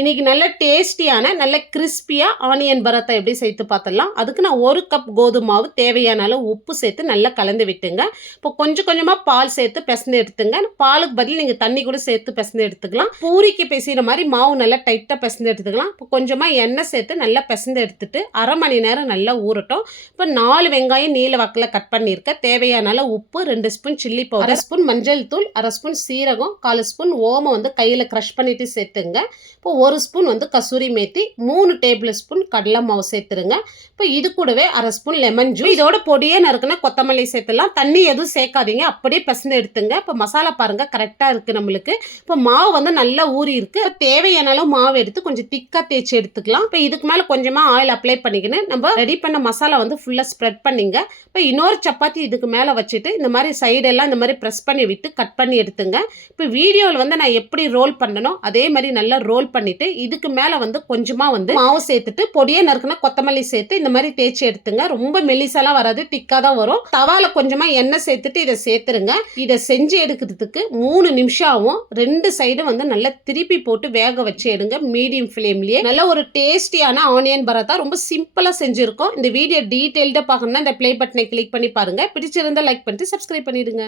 இன்னைக்கு நல்ல டேஸ்டியான நல்ல கிறிஸ்பியாக ஆனியன் பரத்தை எப்படி சேர்த்து பார்த்துடலாம். அதுக்கு நான் 1 கப் கோதுமை மாவு, தேவையான அளவு உப்பு சேர்த்து நல்லா கலந்து விட்டுங்க. இப்போ கொஞ்சம் கொஞ்சமாக பால் சேர்த்து பிசைந்து எடுத்துங்க. பாலுக்கு பதில் நீங்கள் தண்ணி கூட சேர்த்து பிசைந்து எடுத்துக்கலாம். பூரிக்கு பிசைகிற மாதிரி மாவு நல்லா டைட்டாக பிசைந்து எடுத்துக்கலாம். இப்போ கொஞ்சமாக எண்ணெய் சேர்த்து நல்லா பிசைந்து எடுத்துட்டு அரை மணி நேரம் நல்லா ஊறட்டும். இப்போ 4 வெங்காயம் நீல வாக்கில் கட் பண்ணியிருக்கேன். தேவையான அளவு உப்பு, 2 ஸ்பூன் சில்லி பவுடர், 1 ஸ்பூன் மஞ்சள் தூள், 1/2 ஸ்பூன் சீரகம், 1/4 ஸ்பூன் ஓமம் வந்து கையில் க்ரஷ் பண்ணிட்டு சேர்த்துங்க. இப்போ 1 ஸ்பூன் வந்து கசூரி மேத்தி, 3 டேபிள் ஸ்பூன் கடலை மாவு சேர்த்துருங்க. இப்போ இது கூடவே 1/2 ஸ்பூன் லெமன் ஜூஸ், இதோட பொடியே நறுக்குனா கொத்தமல்லி சேர்த்துலாம். தண்ணி எதுவும் சேர்க்காதீங்க, அப்படியே பிசைந்து எடுத்துங்க. இப்போ மசாலா பாருங்க கரெக்டாக இருக்குது நம்மளுக்கு. இப்போ மாவு வந்து நல்லா ஊறி இருக்கு. தேவையான அளவு மாவு எடுத்து கொஞ்சம் திக்காக தேய்ச்சி எடுத்துக்கலாம். இப்போ இதுக்கு மேலே கொஞ்சமாக ஆயில் அப்ளை பண்ணிக்கின்னு நம்ம ரெடி பண்ண மசாலா வந்து ஃபுல்லாக ஸ்ப்ரெட் பண்ணிங்க. இப்போ இன்னொரு சப்பாத்தி இதுக்கு மேலே வச்சுட்டு இந்த மாதிரி சைடெல்லாம் இந்த மாதிரி ப்ரெஸ் பண்ணி விட்டு கட் பண்ணி எடுத்துங்க. இப்போ வீடியோவில் வந்து நான் எப்படி ரோல் பண்ணணும் அதே மாதிரி நல்லா ரோல் பண்ணிட்டு இதுக்கு மேலே வந்து கொஞ்சமாக வந்து மாவு சேர்த்துட்டு பொடியே நறுக்குனா கொத்தமல்லி சேர்த்து இந்த மாதிரி தேய்ச்சி எடுத்துங்க. ரொம்ப மெலிசாலாம் வராது, திக்காக தான் வரும். தவால கொஞ்சமாக எண்ணெய் சேர்த்துட்டு இதை சேர்த்துருங்க. இதை செஞ்சு எடுக்கிறதுக்கு 3 நிமிஷம் ஆகும். 2 சைடும் வந்து நல்லா திருப்பி போட்டு வேக வச்சு எடுங்க மீடியம் ஃப்ளேம்லேயே. நல்ல ஒரு டேஸ்டியான ஆனியன் பராத்தா ரொம்ப சிம்பிளாக செஞ்சுருக்கோம். இந்த வீடியோ டீட்டெயில்டாக பார்க்கணும்னா இந்த ப்ளே பட்டனை கிளிக் பண்ணி பாருங்க. பிடிச்சிருந்தா லைக் பண்ணிட்டு சப்ஸ்கிரைப் பண்ணிடுங்க.